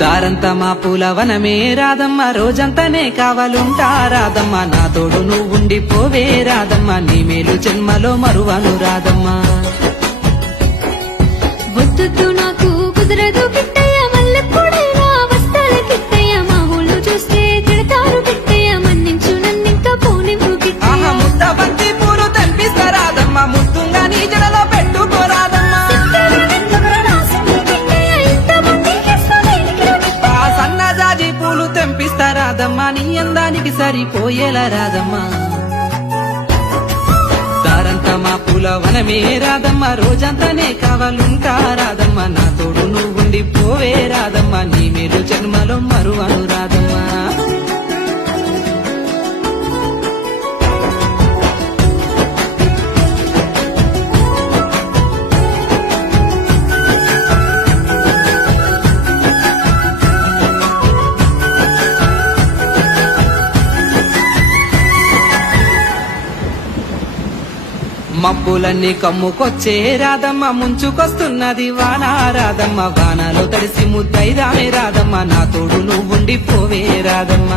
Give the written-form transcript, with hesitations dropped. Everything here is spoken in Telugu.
దారంతా మా పూలవనమే రాదమ్మ, రోజంతానే కావాలుంటా రాదమ్మ, నా తోడు నువ్వుండిపోవే రాదమ్మ, నీ మేలు జన్మలో మరువను రాదమ్మ. వద్దు నాకు కుదరదు కిట్టయ్య, మల్లెప్పుడైనా వస్తాల కిట్టయ్య, మా ఊళ్ళు చూస్తే తిడతారు కిట్టయ్య, మన్నించు నన్నింకా పోనివ్వు కిట్టయ్య. ముద్ద బంతి పూలు తెంపిస్తా రాదమ్మ, ముద్దుగా నీ జడలో పెట్టుకోరాదమ్మ. ఆ సన్నజాజి పూలు తెంపిస్తా రాదమ్మ, నీ అందానికి సరిపోయేలా రాదమ్మ. దారంతా మా పూలవనమే రాదమ్మ, రోజంతానే కావాలుంటా రాదమ్మ, నా తోడు నువ్వుండిపోవే రాదమ్మ, నీ మేలు జన్మలో మరువను రాదమ్మ. మబ్బులన్నీ కమ్ముకొచ్చే రాదమ్మ, ముంచుకొస్తున్నది వాన రాదమ్మ, వానలో తడిసి ముద్దైదామే రాదమ్మ, నా తోడు నువ్వుండిపోవే రాదమ్మ.